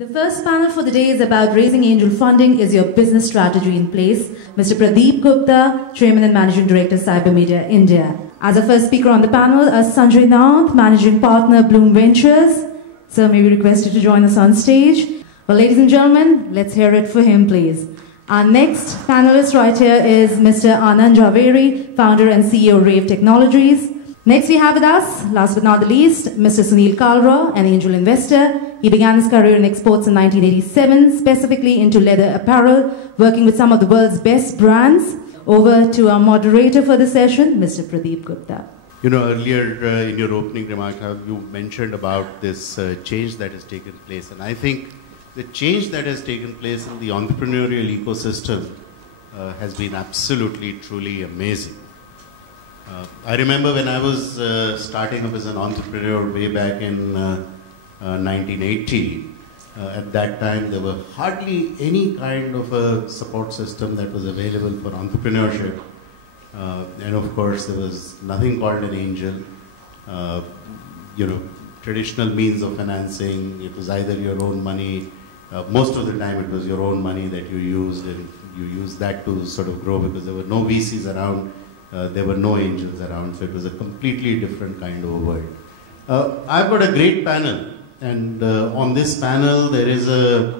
The first panel for the day is about raising angel funding. Is your business strategy in place? Mr. Pradeep Gupta, Chairman and Managing Director, Cyber Media India. As our first speaker on the panel, SANJAY NATH, Managing Partner, Blume Ventures. Sir, may we request you to join us on stage? Well, ladies and gentlemen, let's hear it for him, please. Our next panelist right here is Mr. ANAND JHAVERI, Founder and CEO, Rave Technologies. Next we have with us, last but not the least, Mr. SUNIL KALRA, an angel investor. He began his career in exports in 1987, specifically into leather apparel, working with some of the world's best brands. Over to our moderator for the session, Mr. Pradeep Gupta. You know, earlier in your opening remark, you mentioned about this change that has taken place. And I think the change that has taken place in the entrepreneurial ecosystem has been absolutely, truly amazing. I remember when I was starting up as an entrepreneur way back in 1980, at that time there were hardly any kind of a support system that was available for entrepreneurship. And of course there was nothing called an angel. You know, traditional means of financing, it was either your own money, most of the time it was your own money that you used, and you used that to sort of grow because there were no VCs around. There were no angels around, so it was a completely different kind of a world. I've got a great panel, and on this panel there is a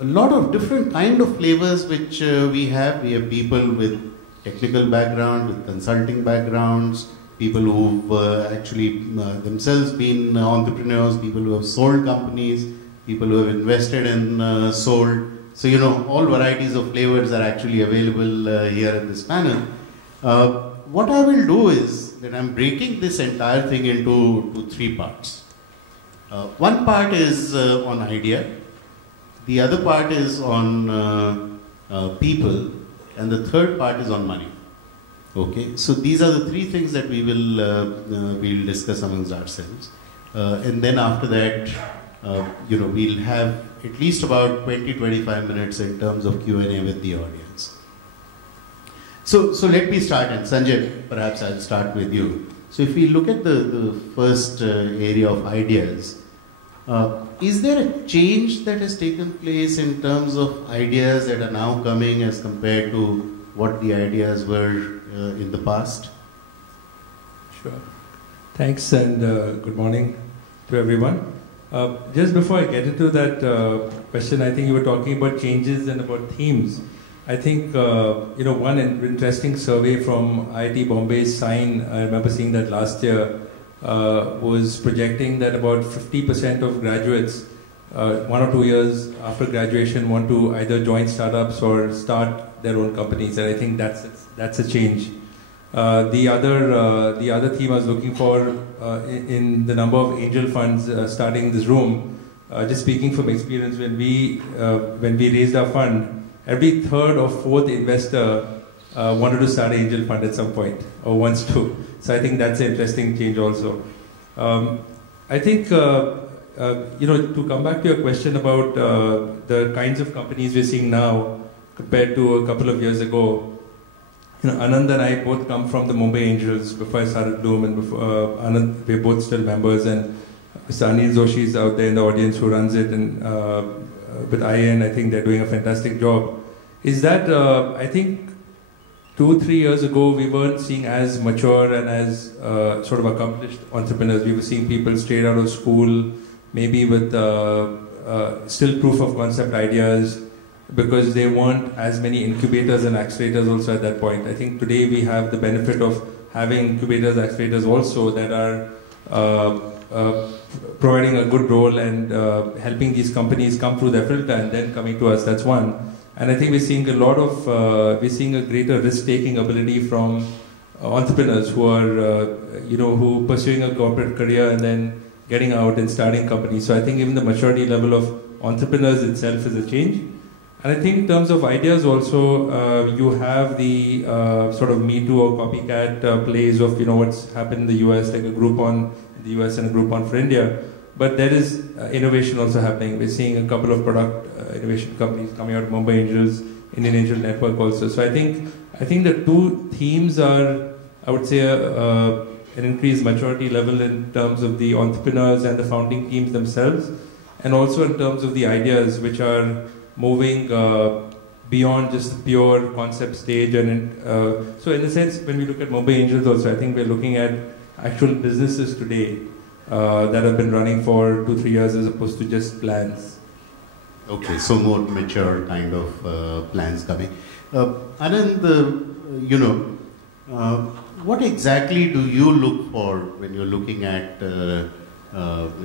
lot of different kind of flavors which we have. We have people with technical background, with consulting backgrounds, people who've actually themselves been entrepreneurs, people who have sold companies, people who have invested and sold. So, you know, all varieties of flavors are actually available here at this panel. What I will do is that I'm breaking this entire thing into three parts. One part is on idea, the other part is on people, and the third part is on money. Okay, so these are the three things that we will we'll discuss amongst ourselves, and then after that, you know, we'll have at least about 20-25 minutes in terms of Q&A with the audience. So let me start, and Sanjay, perhaps I'll start with you. So if we look at the first area of ideas, is there a change that has taken place in terms of ideas that are now coming as compared to what the ideas were in the past? Sure. Thanks, and good morning to everyone. Just before I get into that question, I think you were talking about changes and about themes. I think, you know, one interesting survey from IIT Bombay's SIGN, I remember seeing that last year, was projecting that about 50% of graduates, 1 or 2 years after graduation, want to either join startups or start their own companies, and I think that's a change. The other theme I was looking for in the number of angel funds starting in this room, just speaking from experience, when we raised our fund, every third or fourth investor wanted to start an angel fund at some point, or wants to. So I think that's an interesting change also. I think, you know, to come back to your question about the kinds of companies we're seeing now compared to a couple of years ago, you know, Anand and I both come from the Mumbai Angels before I started Blume, and before, Anand, we're both still members, and Mr. Anil Joshi is out there in the audience who runs it, and with IAN, I think they're doing a fantastic job. Is that, I think 2-3 years ago, we weren't seeing as mature and as sort of accomplished entrepreneurs. We were seeing people straight out of school, maybe with still proof of concept ideas, because there weren't as many incubators and accelerators also at that point. I think today we have the benefit of having incubators, accelerators also that are providing a good role and helping these companies come through their filter and then coming to us. That's one. And I think we're seeing a lot of, we're seeing a greater risk-taking ability from entrepreneurs who are, you know, who pursuing a corporate career and then getting out and starting companies. So I think even the maturity level of entrepreneurs itself is a change. And I think in terms of ideas also, you have the sort of Me Too or copycat plays of, you know, what's happened in the US, like a Groupon in the US and a Groupon for India. But there is innovation also happening. We're seeing a couple of product innovation companies coming out of Mumbai Angels, Indian Angel Network also. So I think the two themes are, I would say, an increased maturity level in terms of the entrepreneurs and the founding teams themselves, and also in terms of the ideas which are moving beyond just the pure concept stage. And so in a sense, when we look at Mumbai Angels also, I think we're looking at actual businesses today that have been running for 2-3 years as opposed to just plans. Okay, so more mature kind of plans coming. Anand, what exactly do you look for when you're looking at,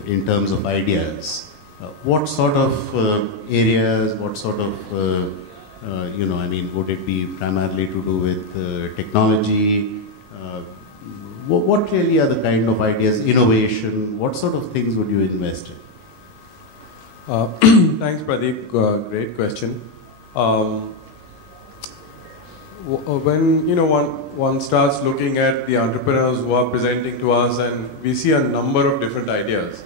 in terms of ideas? What sort of areas, what sort of, would it be primarily to do with technology? What really are the kind of ideas, innovation, what sort of things would you invest in? Thanks, Pradeep. Great question. When one starts looking at the entrepreneurs who are presenting to us, and we see a number of different ideas.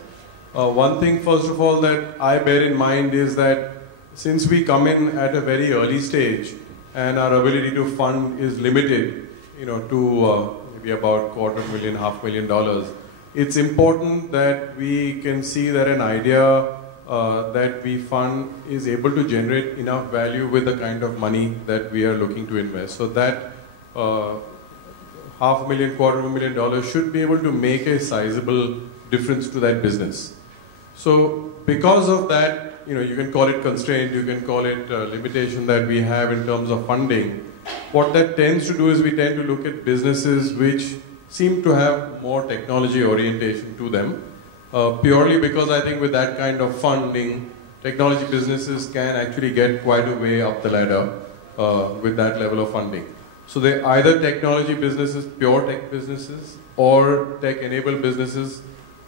One thing, first of all, that I bear in mind is that since we come in at a very early stage and our ability to fund is limited, to maybe about $250,000, $500,000, it's important that we can see that an idea that we fund is able to generate enough value with the kind of money that we are looking to invest. So that $500,000, $250,000 should be able to make a sizable difference to that business. So because of that, you can call it constraint, you can call it limitation that we have in terms of funding. What that tends to do is we tend to look at businesses which seem to have more technology orientation to them. Purely because I think with that kind of funding, technology businesses can actually get quite a way up the ladder with that level of funding. So they're either technology businesses, pure tech businesses, or tech-enabled businesses.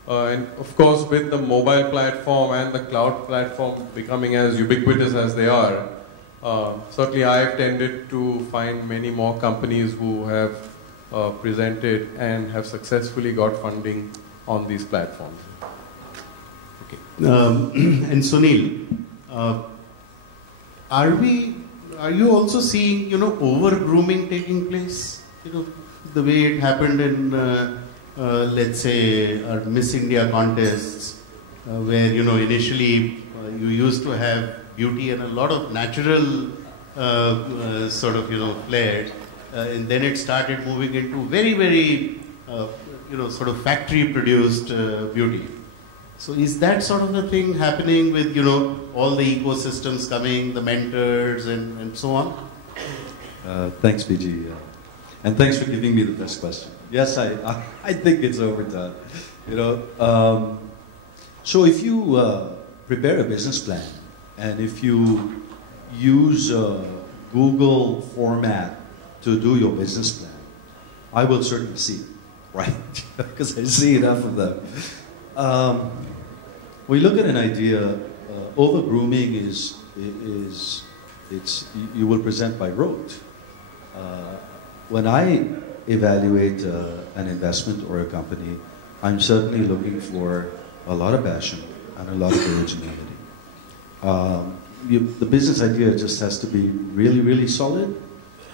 And of course, with the mobile platform and the cloud platform becoming as ubiquitous as they are, certainly I've tended to find many more companies who have presented and have successfully got funding on these platforms. Okay. And Sunil, are you also seeing, over-grooming taking place? The way it happened in, let's say, our Miss India contests, where, initially you used to have beauty and a lot of natural flair, and then it started moving into very, very, sort of factory-produced beauty. So is that sort of the thing happening with, all the ecosystems coming, the mentors and so on? Thanks, BG. And thanks for giving me the best question. Yes, I think it's overdone. So if you prepare a business plan, and if you use Google format to do your business plan, I will certainly see it, right? Because I see enough of them. We look at an idea, over-grooming you will present by rote. When I evaluate an investment or a company, I'm certainly looking for a lot of passion and a lot of originality. The business idea just has to be really, really solid.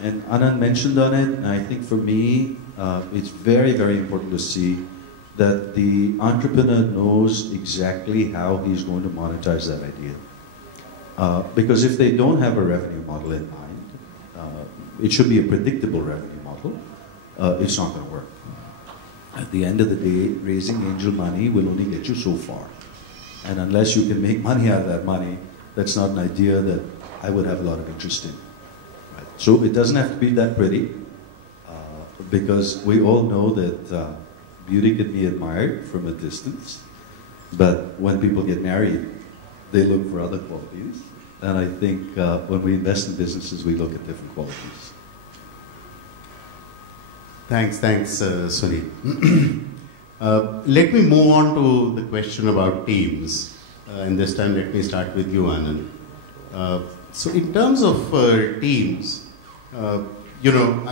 And Anand mentioned on it, and I think for me, it's very, very important to see that the entrepreneur knows exactly how he's going to monetize that idea. Because if they don't have a revenue model in mind, it should be a predictable revenue model, it's not going to work. At the end of the day, raising angel money will only get you so far. And unless you can make money out of that money, that's not an idea that I would have a lot of interest in. Right? So it doesn't have to be that pretty, because we all know that beauty can be admired from a distance, but when people get married, they look for other qualities. And I think when we invest in businesses, we look at different qualities. Thanks, Sunil. Let me move on to the question about teams. And this time, let me start with you, Anand. So in terms of teams, I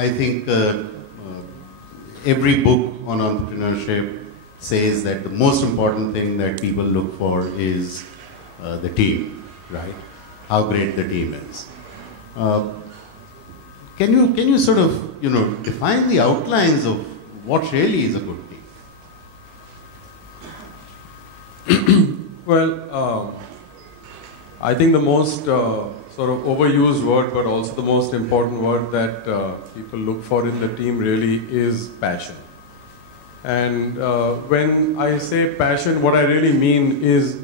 think every book on entrepreneurship says that the most important thing that people look for is the team, right? How great the team is. Can you sort of, define the outlines of what really is a good team? Well, I think the most sort of overused word, but also the most important word that people look for in the team really is passion. And when I say passion, what I really mean is,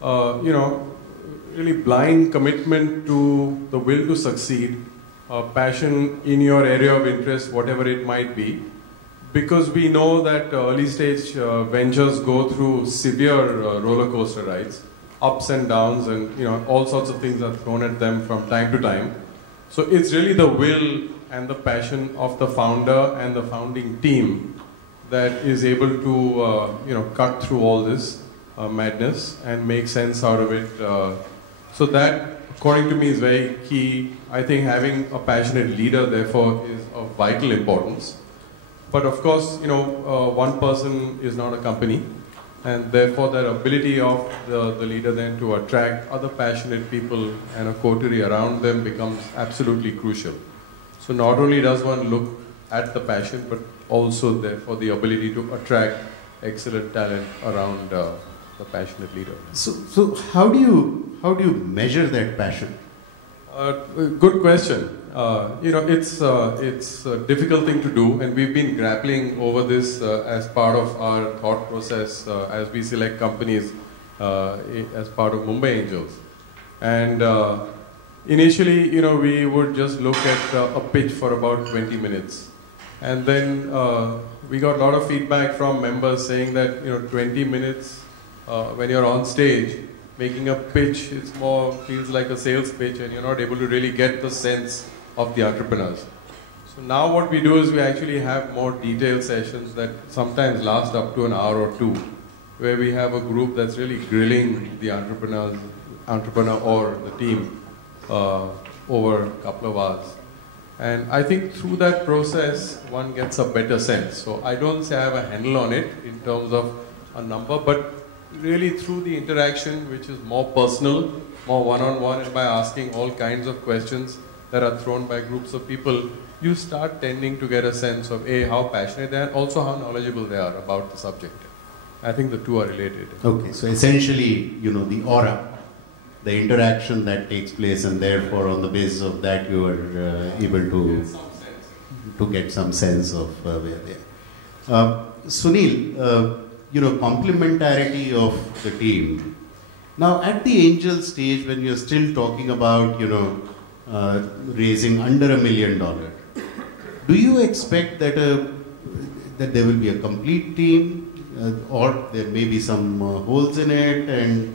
really blind commitment to the will to succeed, passion in your area of interest, whatever it might be. Because we know that early stage ventures go through severe roller coaster rides, ups and downs, and all sorts of things are thrown at them from time to time. So it's really the will and the passion of the founder and the founding team that is able to cut through all this madness and make sense out of it. So that, according to me, is very key. I think having a passionate leader, therefore, is of vital importance. But of course, one person is not a company, and therefore that ability of the leader then to attract other passionate people and a coterie around them becomes absolutely crucial. So not only does one look at the passion, but also therefore the ability to attract excellent talent around the passionate leader. So how do you measure that passion? Good question. It's a difficult thing to do, and we've been grappling over this as part of our thought process as we select companies as part of Mumbai Angels. And initially, we would just look at a pitch for about 20 minutes. And then we got a lot of feedback from members saying that 20 minutes when you're on stage making a pitch, feels like a sales pitch, and you're not able to really get the sense of the entrepreneurs. So now what we do is we actually have more detailed sessions that sometimes last up to an hour or two, where we have a group that's really grilling the entrepreneur or the team over a couple of hours. And I think through that process, one gets a better sense. So I don't say I have a handle on it in terms of a number, but really through the interaction, which is more personal, more one-on-one, and by asking all kinds of questions that are thrown by groups of people, you start tending to get a sense of how passionate they are, also how knowledgeable they are about the subject. I think the two are related. Okay, so essentially, the aura, the interaction that takes place, and therefore on the basis of that you are able to get some sense of where they are. Sunil, complementarity of the team. Now at the angel stage, when you're still talking about, raising under $1 million, do you expect that there will be a complete team, or there may be some holes in it, and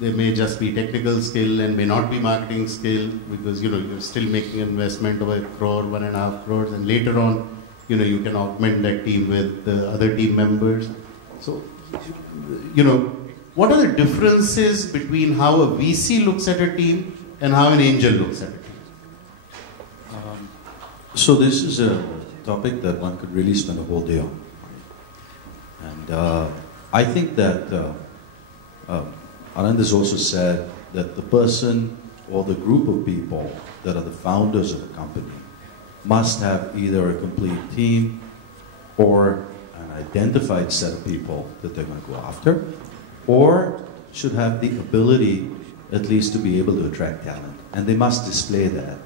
there may just be technical skill and may not be marketing skill, because you're still making an investment of 1 crore, 1.5 crores, and later on you can augment that team with other team members. So what are the differences between how a VC looks at a team and how an angel looks at a team? So this is a topic that one could really spend a whole day on. And I think that Anand has also said that the person or the group of people that are the founders of a company must have either a complete team or an identified set of people that they're going to go after, or should have the ability at least to be able to attract talent. And they must display that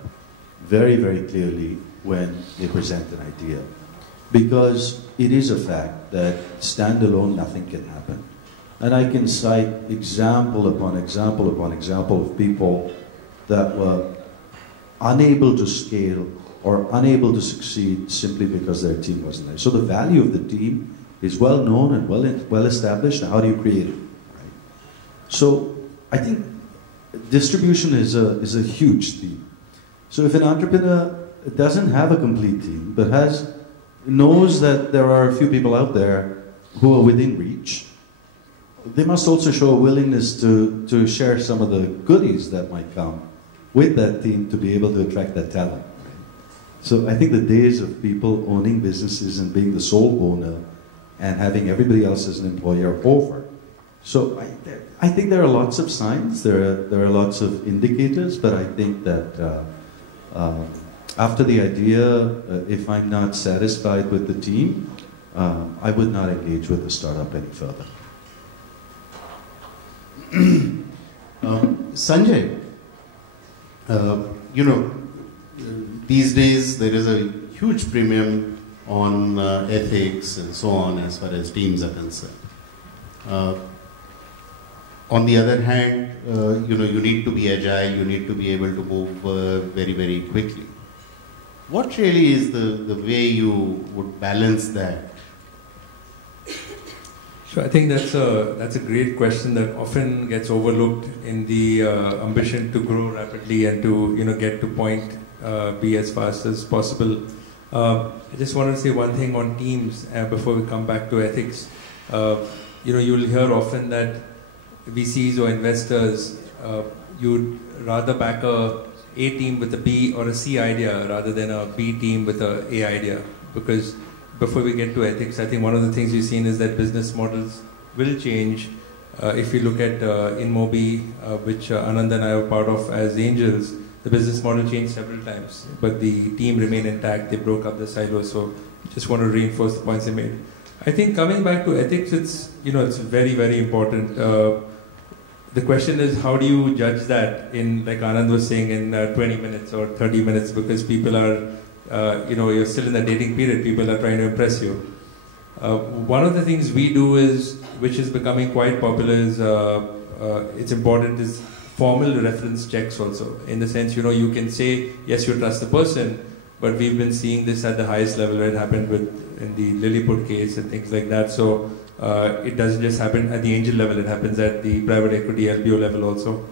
very, very clearly when they present an idea. Because it is a fact that standalone nothing can happen. And I can cite example upon example upon example of people that were unable to scale or unable to succeed simply because their team wasn't there. So the value of the team is well known and well established. How do you create it? Right? So I think distribution is a huge theme. So if an entrepreneur doesn't have a complete team, but knows that there are a few people out there who are within reach, they must also show a willingness to share some of the goodies that might come with that team to be able to attract that talent. So I think the days of people owning businesses and being the sole owner and having everybody else as an employee are over. So I think there are lots of signs, there are lots of indicators, but I think that after the idea, if I'm not satisfied with the team, I would not engage with the startup any further. Sanjay, these days there is a huge premium on ethics and so on as far as teams are concerned. On the other hand, you need to be agile, you need to be able to move very, very quickly. What really is the way you would balance that? Sure, I think that's a great question that often gets overlooked in the ambition to grow rapidly and to get to point B as fast as possible. I just want to say one thing on teams before we come back to ethics. You'll hear often that VCs or investors, you'd rather back a team with a B or a C idea rather than a B team with a A idea. Because before we get to ethics, I think one of the things we've seen is that business models will change. If you look at InMobi, which Anand and I are part of as angels, the business model changed several times, but the team remained intact. They broke up the silos. So just want to reinforce the points they made. I think coming back to ethics, it's very, very important. The question is, how do you judge that in, like Anand was saying, in 20 minutes or 30 minutes, because people are, you're still in the dating period, people are trying to impress you. One of the things we do is, which is becoming quite popular, is it's important, is formal reference checks also. In the sense, you can say, yes, you trust the person, but we've been seeing this at the highest level where it happened in the Lilliput case and things like that. So it doesn't just happen at the angel level, it happens at the private equity LBO level also.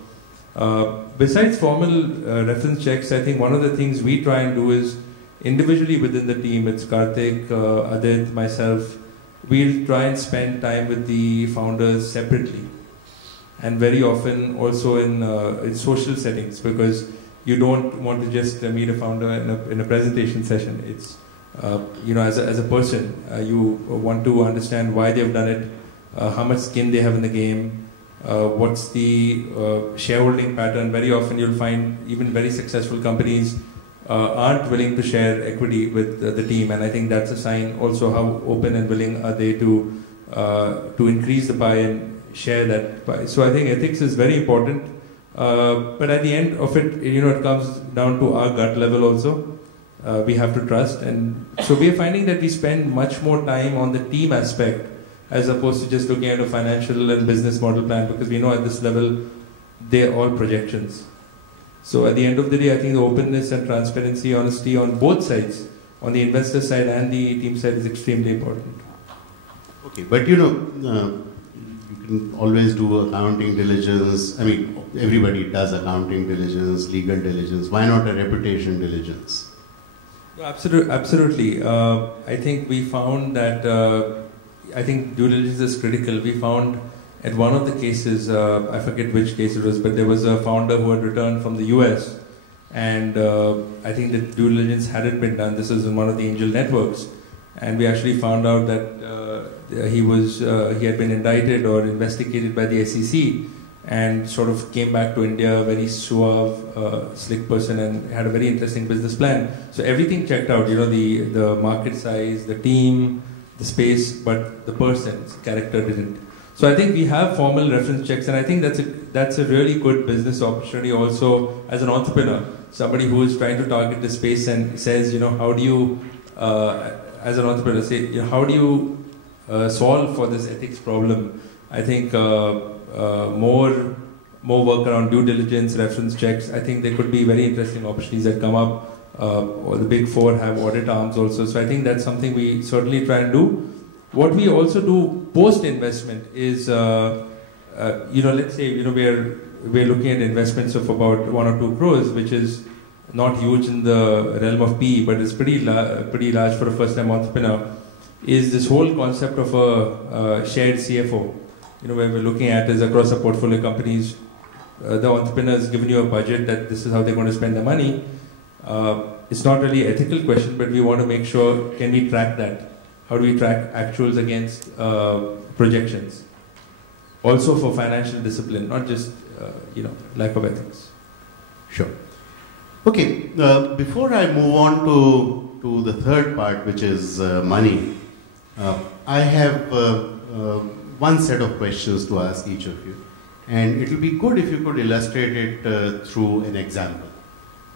Besides formal reference checks, I think one of the things we try and do is individually within the team, it's Karthik, Adit, myself, we'll try and spend time with the founders separately. And very often also in social settings, because you don't want to just meet a founder in a presentation session. It's, as a person, you want to understand why they've done it, how much skin they have in the game, what's the shareholding pattern. Very often you'll find even very successful companies aren't willing to share equity with the team, and I think that's a sign also how open and willing are they to increase the pie and share that pie. So I think ethics is very important, but at the end of it, it comes down to our gut level also. We have to trust, and so we are finding that we spend much more time on the team aspect as opposed to just looking at a financial and business model plan, because we know at this level they're all projections. So at the end of the day, I think the openness and transparency, honesty on both sides, on the investor side and the team side, is extremely important. Okay, but you can always do accounting diligence. I mean, everybody does accounting diligence, legal diligence. Why not a reputation diligence? Absolutely. I think we found that, I think due diligence is critical. We found at one of the cases, I forget which case it was, but there was a founder who had returned from the US, and I think the due diligence hadn't been done. This was in one of the angel networks, and we actually found out that he had been indicted or investigated by the SEC, and sort of came back to India, very suave, slick person, and had a very interesting business plan. So everything checked out, the market size, the team, the space, but the person's character didn't. So I think we have formal reference checks, and I think that's a really good business opportunity also as an entrepreneur. Somebody who is trying to target the space and says, how do you, as an entrepreneur, say, how do you solve for this ethics problem? I think more work around due diligence, reference checks. I think there could be very interesting opportunities that come up. Or the big four have audit arms also. So I think that's something we certainly try and do. What we also do post-investment is, let's say, we're looking at investments of about 1 or 2 crores, which is not huge in the realm of PE, but it's pretty large for a first-time entrepreneur. Is this whole concept of a shared CFO, where we're looking at is across our portfolio companies, the entrepreneur has given you a budget that this is how they're going to spend the money. It's not really an ethical question, but we want to make sure, can we track that? How do we track actuals against projections? Also for financial discipline, not just lack of ethics. Sure. Okay, before I move on to the third part, which is money, I have one set of questions to ask each of you. And it will be good if you could illustrate it through an example.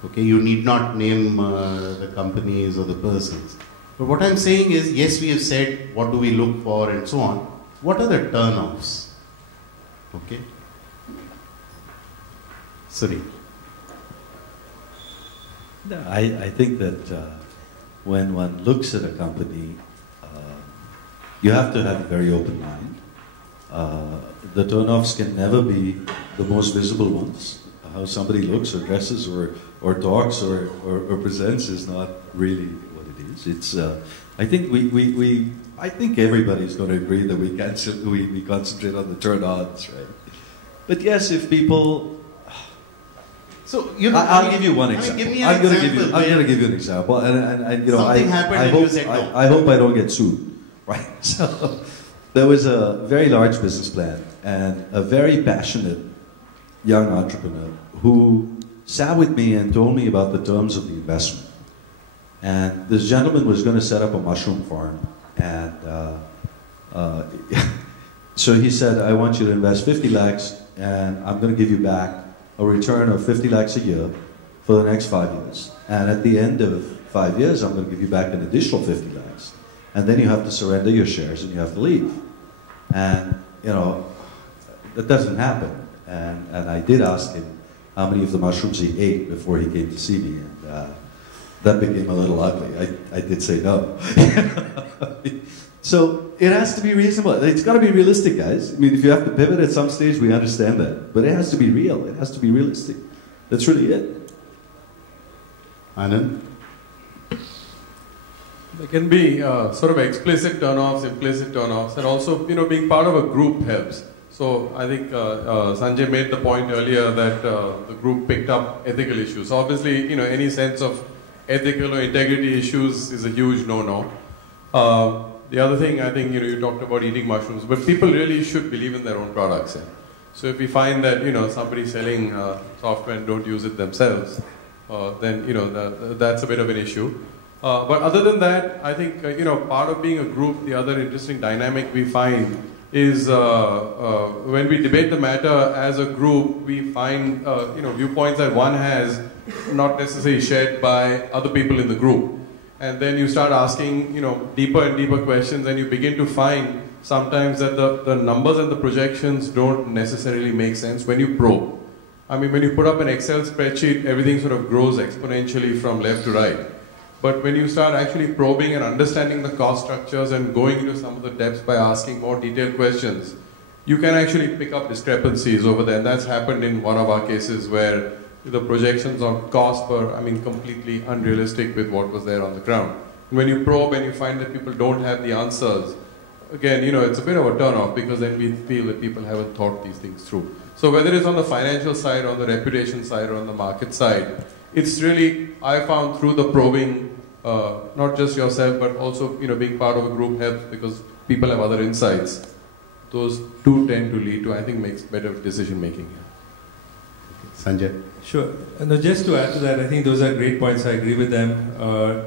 Okay, you need not name the companies or the persons. But what I'm saying is, yes, we have said what do we look for and so on. What are the turnoffs? Okay. Sorry. No, I think that when one looks at a company, you have to have a very open mind. The turnoffs can never be the most visible ones. How somebody looks or dresses or talks or presents is not really what it is. It's I think I think everybody's going to agree that we concentrate on the turn-ons, right? But yes, if people. So I'll give you one example. I'm going to give you an example, and you know, something happened and you said no. I hope I don't get sued, right? So there was a very large business plan and a very passionate young entrepreneur who sat with me and told me about the terms of the investment. And this gentleman was going to set up a mushroom farm, and so he said, "I want you to invest 50 lakhs, and I'm going to give you back a return of 50 lakhs a year for the next 5 years. And at the end of 5 years, I'm going to give you back an additional 50 lakhs. And then you have to surrender your shares and you have to leave." And, you know, that doesn't happen. And I did ask him how many of the mushrooms he ate before he came to see me. And that became a little ugly. I did say no. So it has to be reasonable. It's got to be realistic, guys. I mean, if you have to pivot at some stage, we understand that. But it has to be real. It has to be realistic. That's really it. Anand? There can be sort of explicit turn-offs, implicit turn-offs, and also, you know, being part of a group helps. So I think Sanjay made the point earlier that the group picked up ethical issues. So obviously, you know, any sense of ethical or integrity issues is a huge no-no. The other thing, I think, you know, you talked about eating mushrooms, but people really should believe in their own products. Yeah? So if we find that, you know, somebody's selling software and don't use it themselves, then, you know, that's a bit of an issue. But other than that, I think, you know, part of being a group, the other interesting dynamic we find is when we debate the matter as a group, we find, you know, viewpoints that one has not necessarily shared by other people in the group. And then you start asking, you know, deeper and deeper questions, and you begin to find sometimes that the numbers and the projections don't necessarily make sense when you probe. I mean, when you put up an Excel spreadsheet, everything sort of grows exponentially from left to right. But when you start actually probing and understanding the cost structures and going into some of the depths by asking more detailed questions, you can actually pick up discrepancies over there. And that's happened in one of our cases where the projections on cost were, I mean, completely unrealistic with what was there on the ground. And when you probe and you find that people don't have the answers, again, you know, it's a bit of a turn-off because then we feel that people haven't thought these things through. So whether it's on the financial side, on the reputation side, or on the market side, it's really, I found through the probing, not just yourself, but also, you know, being part of a group helps because people have other insights. Those two tend to lead to, I think, makes better decision making. Sanjay? Sure. No, just to add to that, I think those are great points. I agree with them.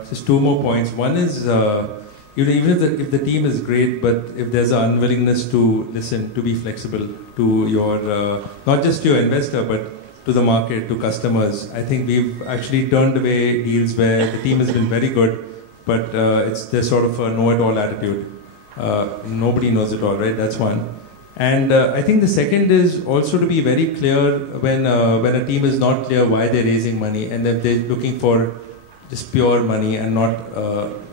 Just two more points. One is, you know, even if the team is great, but if there's an unwillingness to listen, to be flexible to your, not just to your investor, but to the market, to customers. I think we've actually turned away deals where the team has been very good, but there's sort of a know-it-all attitude. Nobody knows it all, right? That's one. And I think the second is also to be very clear when a team is not clear why they're raising money and that they're looking for just pure money and not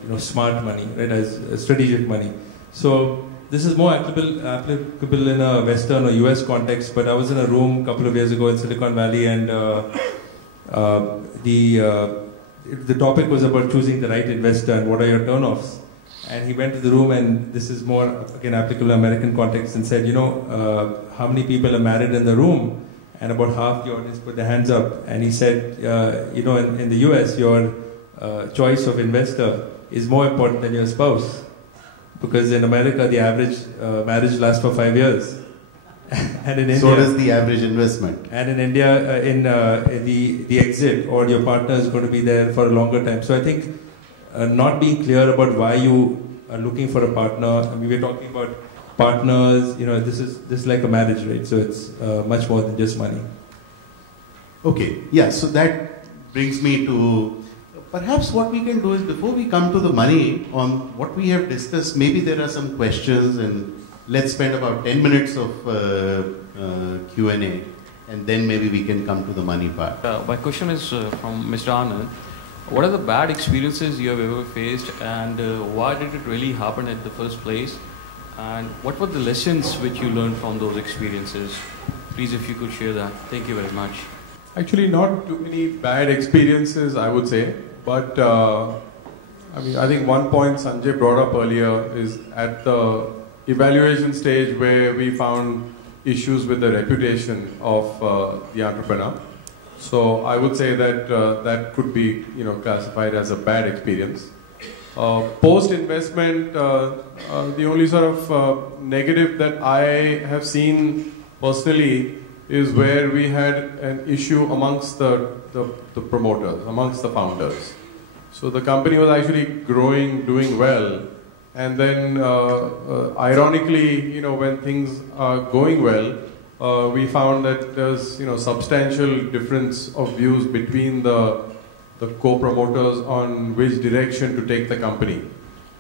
you know, smart money, right, as strategic money. So this is more applicable in a Western or US context, but I was in a room a couple of years ago in Silicon Valley, and the topic was about choosing the right investor and what are your turnoffs. And he went to the room, and this is more, again, applicable American context, and said, you know, how many people are married in the room? And about half the audience put their hands up. And he said, you know, in the US, your choice of investor is more important than your spouse. Because in America, the average marriage lasts for 5 years. And in India, so does the average investment. And in India, the exit or your partner is going to be there for a longer time. So I think not being clear about why you are looking for a partner. I mean, we're talking about partners. This is like a marriage, right? So it's much more than just money. Okay, yeah, so that brings me to perhaps what we can do is before we come to the money on what we have discussed, maybe there are some questions and let's spend about 10 minutes of Q&A and then maybe we can come to the money part. My question is from Mr. Anand. What are the bad experiences you have ever faced and why did it really happen at the first place? And what were the lessons which you learned from those experiences? Please, if you could share that. Thank you very much. Actually, not too many bad experiences, I would say. But I think one point Sanjay brought up earlier is at the evaluation stage where we found issues with the reputation of the entrepreneur. So I would say that that could be classified as a bad experience. Post-investment, the only sort of negative that I have seen personally is where we had an issue amongst the promoters, amongst the founders. So the company was actually growing, doing well, and then ironically, when things are going well, we found that there's substantial difference of views between the co-promoters on which direction to take the company.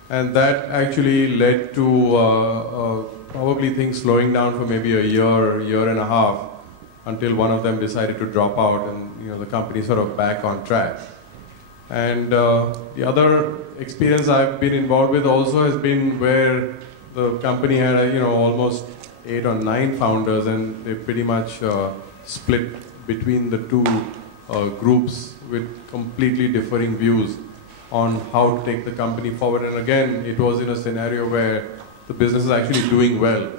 And that actually led to probably things slowing down for maybe a year and a half until one of them decided to drop out and the company sort of back on track. And the other experience I've been involved with also has been where the company had almost 8 or 9 founders and they pretty much split between the two groups with completely differing views on how to take the company forward. And again, it was in a scenario where the business is actually doing well.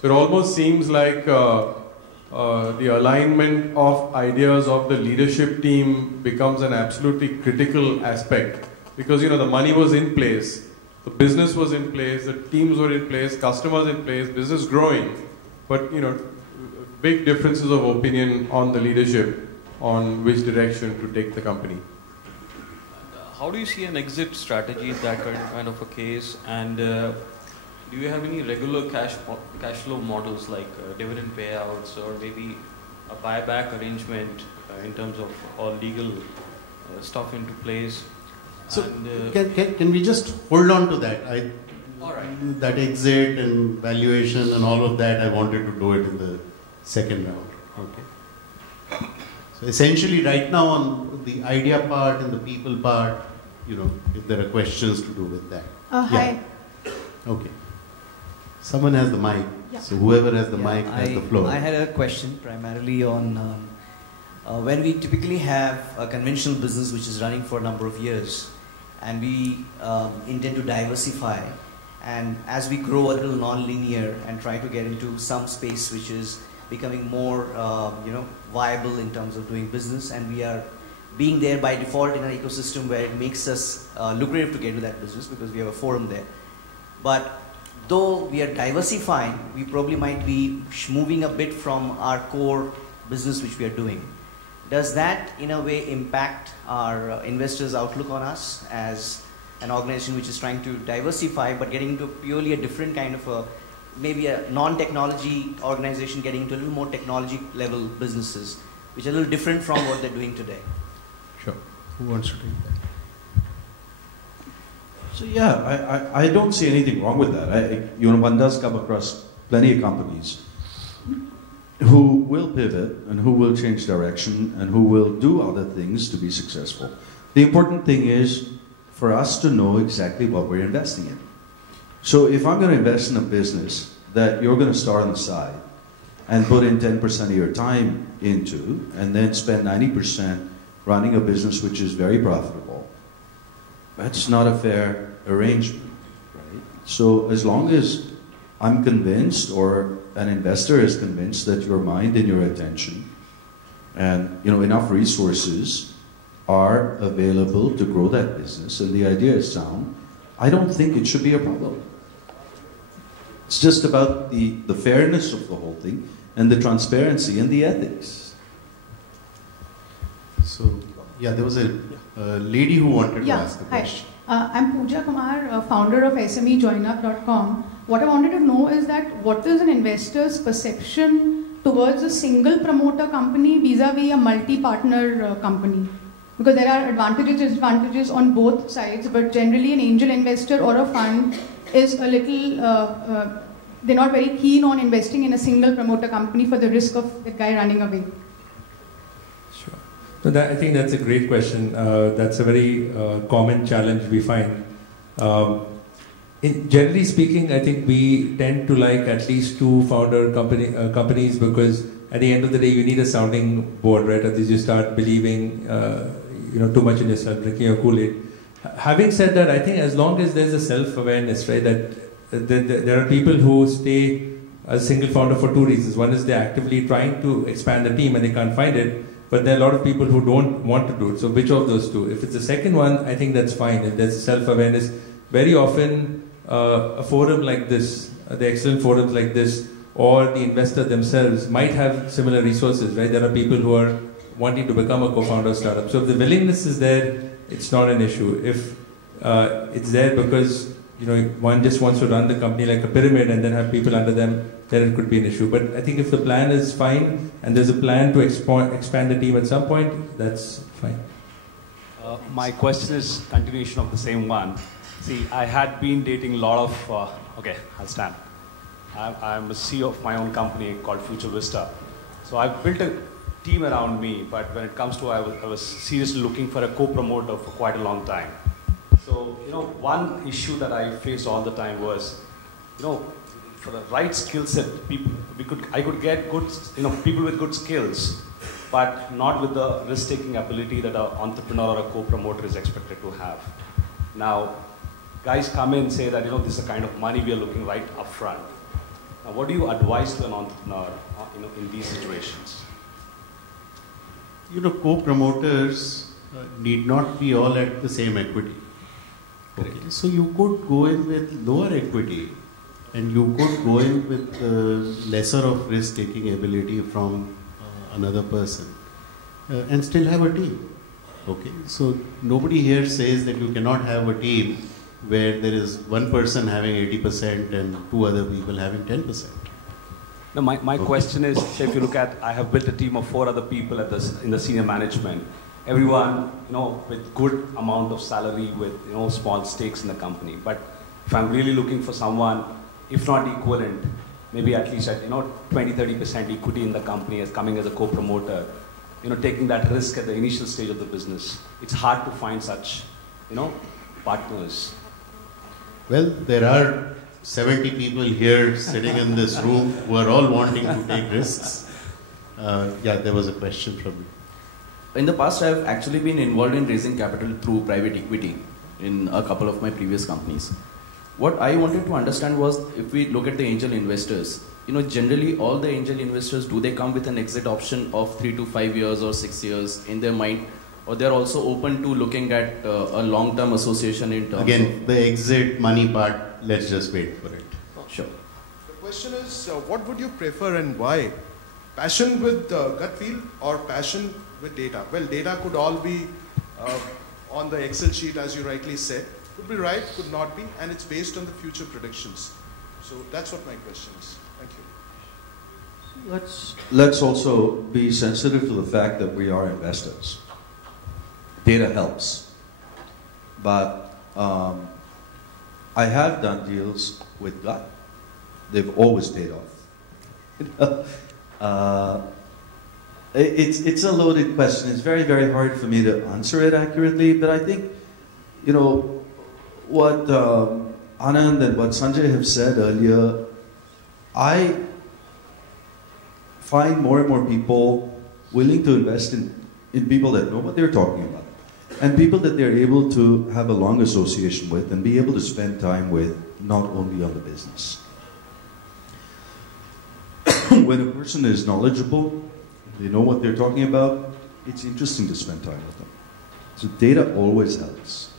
So it almost seems like the alignment of ideas of the leadership team becomes an absolutely critical aspect because the money was in place, the business was in place, the teams were in place, customers in place, business growing, but big differences of opinion on the leadership on which direction to take the company. How do you see an exit strategy in that kind of a case? And do you have any regular cash flow models like dividend payouts or maybe a buyback arrangement in terms of all legal stuff into place? So and, can we just hold on to that? all right. That exit and valuation and all of that, I wanted to do it in the second round. Okay. So essentially right now on the idea part and the people part, if there are questions to do with that. Hi. Yeah. Okay. Someone has the mic. Yeah. So whoever has the mic has the floor. I had a question primarily on when we typically have a conventional business which is running for a number of years and we intend to diversify, and as we grow a little non-linear and try to get into some space which is becoming more viable in terms of doing business, and we are being there by default in an ecosystem where it makes us lucrative to get into that business because we have a forum there. But though we are diversifying, we probably might be moving a bit from our core business which we are doing. Does that in a way impact our investors' outlook on us as an organization which is trying to diversify but getting into purely a different kind of maybe a non-technology organization getting into a little more technology level businesses which are a little different from what they're doing today? Sure. Who wants to take that? So yeah, I don't see anything wrong with that. One does come across plenty of companies who will pivot and who will change direction and who will do other things to be successful. The important thing is for us to know exactly what we're investing in. So if I'm going to invest in a business that you're going to start on the side and put in 10% of your time into and then spend 90% running a business which is very profitable, that's not a fair arrangement, right? So as long as I'm convinced or an investor is convinced that your mind and your attention and enough resources are available to grow that business and the idea is sound, I don't think it should be a problem. It's just about the fairness of the whole thing and the transparency and the ethics. So, yeah, there was a lady who wanted to ask a question. Hi. I'm Pooja Kumar, founder of SMEjoinup.com. What I wanted to know is that what is an investor's perception towards a single promoter company vis-a-vis a multi-partner company? Because there are advantages and disadvantages on both sides, but generally an angel investor or a fund is a little, they're not very keen on investing in a single promoter company for the risk of the guy running away. Sure. So I think that's a great question. That's a very common challenge we find. Generally speaking, I think we tend to like at least two founder companies, because at the end of the day, you need a sounding board, right? Otherwise you start believing too much in yourself, drinking your Kool-Aid. Having said that, I think as long as there's a self-awareness, right, that there are people who stay a single founder for two reasons. One is they're actively trying to expand the team and they can't find it, but there are a lot of people who don't want to do it. So which of those two? If it's the second one, I think that's fine. If there's self-awareness, very often a forum like this, the excellent forums like this, or the investor themselves might have similar resources, right? There are people who are wanting to become a co-founder of startup. So if the willingness is there, it's not an issue. If it's there because one just wants to run the company like a pyramid and then have people under them, then it could be an issue. But I think if the plan is fine and there's a plan to expand the team at some point, that's fine. My question is continuation of the same one. See, I had been dating a lot of, okay, I'll stand. I'm the CEO of my own company called Future Vista. So I've built a team around me, but when it comes to, I was seriously looking for a co-promoter for quite a long time. So, one issue that I faced all the time was, for the right skill set, I could get good, people with good skills, but not with the risk-taking ability that an entrepreneur or a co-promoter is expected to have. Now, guys come in and say that, this is the kind of money we are looking right up front. Now, what do you advise to an entrepreneur, in these situations? Co-promoters need not be all at the same equity. Okay. So you could go in with lower equity and you could go in with lesser of risk-taking ability from another person and still have a team. Okay. So nobody here says that you cannot have a team where there is one person having 80% and two other people having 10%. No, my question is, say if you look at, I have built a team of 4 other people in the senior management. Everyone, with good amount of salary, with, small stakes in the company. But if I'm really looking for someone, if not equivalent, maybe at least at, 20-30% equity in the company as coming as a co-promoter, taking that risk at the initial stage of the business, it's hard to find such, partners. Well, there are 70 people here sitting in this room who are all wanting to take risks. Yeah, there was a question from you. In the past, I've actually been involved in raising capital through private equity in a couple of my previous companies. What I wanted to understand was, if we look at the angel investors, generally all the angel investors, do they come with an exit option of 3 to 5 years or 6 years in their mind? Or they're also open to looking at a long-term association in terms of... the exit money part, let's just wait for it. Sure. The question is, what would you prefer and why? Passion with gut feel or passion with data? Well, data could all be on the Excel sheet, as you rightly said. Could be right, could not be, and it's based on the future predictions. So that's what my question is. Thank you. Let's also be sensitive to the fact that we are investors. Data helps, but I have done deals with gut. They've always paid off. It's a loaded question. It's very, very hard for me to answer it accurately, but I think, what Anand and what Sanjay have said earlier, I find more and more people willing to invest in people that know what they're talking about. And people that they're able to have a long association with and be able to spend time with, not only on the business. When a person is knowledgeable, they know what they're talking about, it's interesting to spend time with them. So data always helps.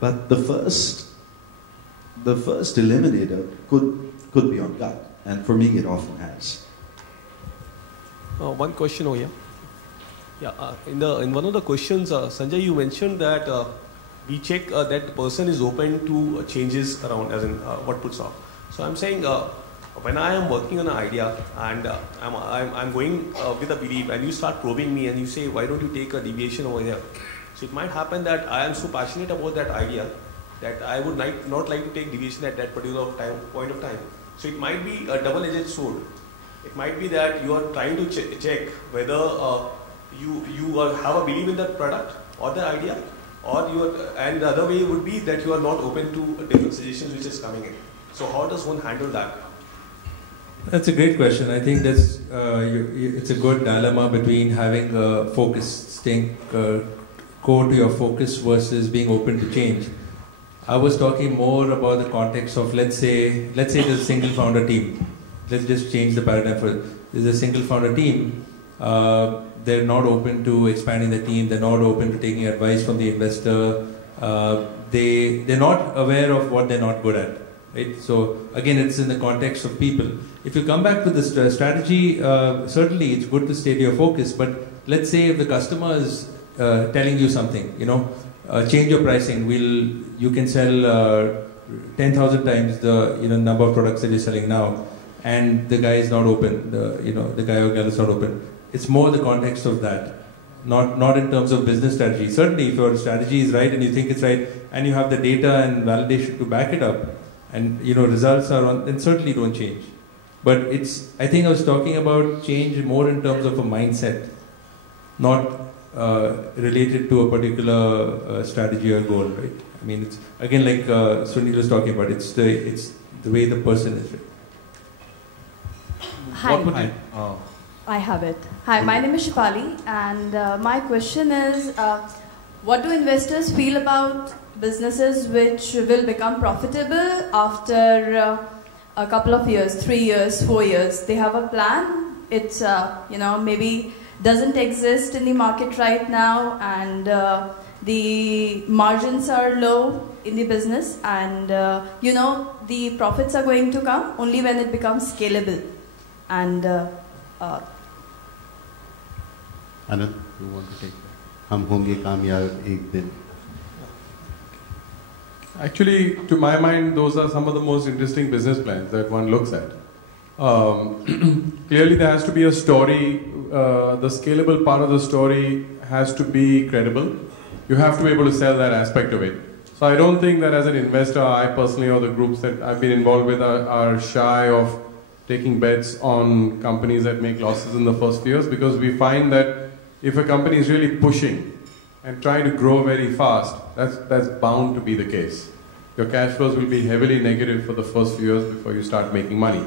But the first eliminator could be on gut. And for me, it often has. One question over here. Yeah, in one of the questions, Sanjay, you mentioned that we check that the person is open to changes around, as in what puts off. So I'm saying, when I am working on an idea and I'm going with a belief, and you start probing me and you say, why don't you take a deviation over here? So it might happen that I am so passionate about that idea that I would not like to take deviation at that particular point of time. So it might be a double-edged sword. It might be that you are trying to check whether you have a belief in that product or the idea, or and the other way would be that you are not open to different suggestions which is coming in. So how does one handle that? That's a great question. I think that's it's a good dilemma between having a focus, staying core to your focus versus being open to change. I was talking more about the context of, let's say there's a single founder team. Let's just change the paradigm for it. There's a single founder team. They're not open to expanding the team. They're not open to taking advice from the investor. They're not aware of what they're not good at. Right? So again, it's in the context of people. If you come back to the strategy, certainly it's good to stay to your focus. But let's say if the customer is telling you something, change your pricing. You can sell 10,000 times the number of products that you're selling now, and the guy is not open. The guy or girl is not open. It's more the context of that, not in terms of business strategy. Certainly, if your strategy is right and you think it's right, and you have the data and validation to back it up, and results are on, then certainly don't change. But I think I was talking about change more in terms of a mindset, not related to a particular strategy or goal, right? I mean, it's again like Sunil was talking about. It's the way the person is. Right? Hi. I have it. Hi, my name is Shipali, and my question is, what do investors feel about businesses which will become profitable after a couple of years, 3 years, 4 years? They have a plan. It's maybe doesn't exist in the market right now, and the margins are low in the business, and the profits are going to come only when it becomes scalable. And Anand, you want to take that? Hum honge kamyab ek din. Actually, to my mind, those are some of the most interesting business plans that one looks at. Clearly, there has to be a story. The scalable part of the story has to be credible. You have to be able to sell that aspect of it. So I don't think that as an investor, I personally or the groups that I've been involved with are shy of taking bets on companies that make losses in the first few years, because we find that if a company is really pushing and trying to grow very fast, that's bound to be the case. Your cash flows will be heavily negative for the first few years before you start making money.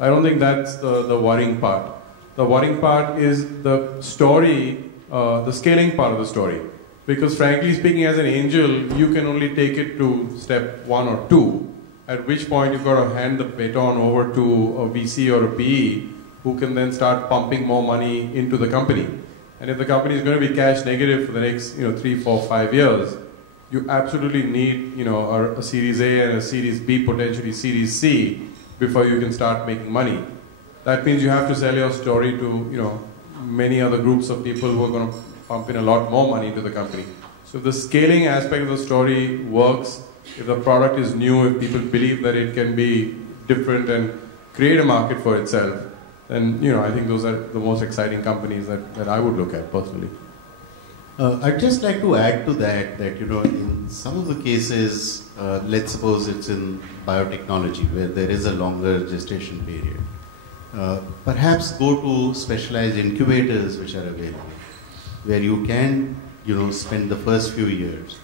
I don't think that's the worrying part. The worrying part is the story, the scaling part of the story. Because frankly speaking, as an angel, you can only take it to step 1 or 2, at which point you've got to hand the baton over to a VC or a PE who can then start pumping more money into the company. And if the company is going to be cash negative for the next 3, 4, 5 years, you absolutely need a Series A and a Series B, potentially Series C, before you can start making money. That means you have to sell your story to many other groups of people who are going to pump in a lot more money into the company. So if the scaling aspect of the story works, if the product is new, if people believe that it can be different and create a market for itself, then I think those are the most exciting companies that I would look at personally. I'd just like to add to that in some of the cases, let's suppose it's in biotechnology where there is a longer gestation period. Perhaps go to specialized incubators which are available, where you can spend the first few years,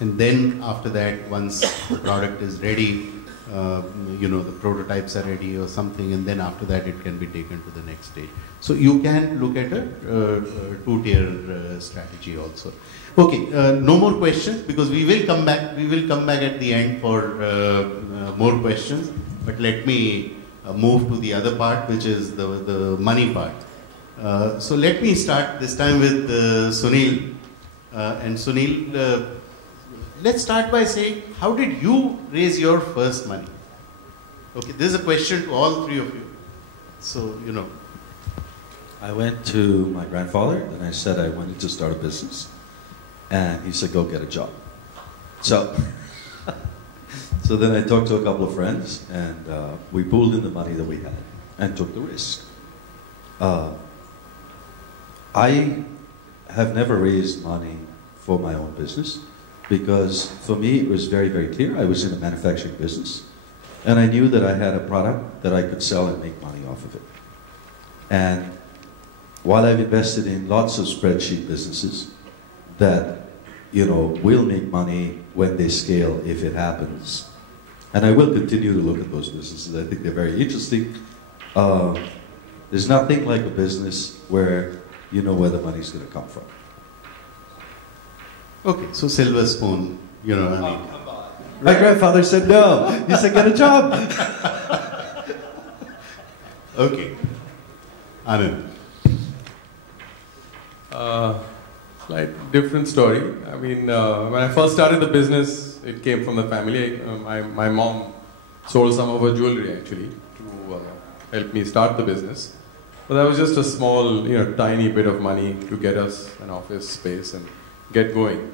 and then after that, once the product is ready, the prototypes are ready or something, and then after that it can be taken to the next stage. So you can look at a two-tier strategy also. Okay, no more questions, because we will come back. We will come back at the end for more questions. But let me move to the other part, which is the money part. So let me start this time with Sunil. And Sunil, let's start by saying, how did you raise your first money? Okay, this is a question to all three of you. So, I went to my grandfather and I said I wanted to start a business. And he said, go get a job. So So then I talked to a couple of friends, and we pooled in the money that we had and took the risk. I have never raised money for my own business because for me it was very, very clear. I was in a manufacturing business, and I knew that I had a product that I could sell and make money off of it. And while I've invested in lots of spreadsheet businesses that, you know, will make money when they scale if it happens, and I will continue to look at those businesses. I think they're very interesting. There's nothing like a business where you know where the money's going to come from. Okay, so silver spoon, you know, I mean. My grandfather said no. He said, get a job. Okay. Anand. Like different story. I mean, when I first started the business, it came from the family. My mom sold some of her jewelry actually to help me start the business. But that was just a small, you know, tiny bit of money to get us an office space and get going.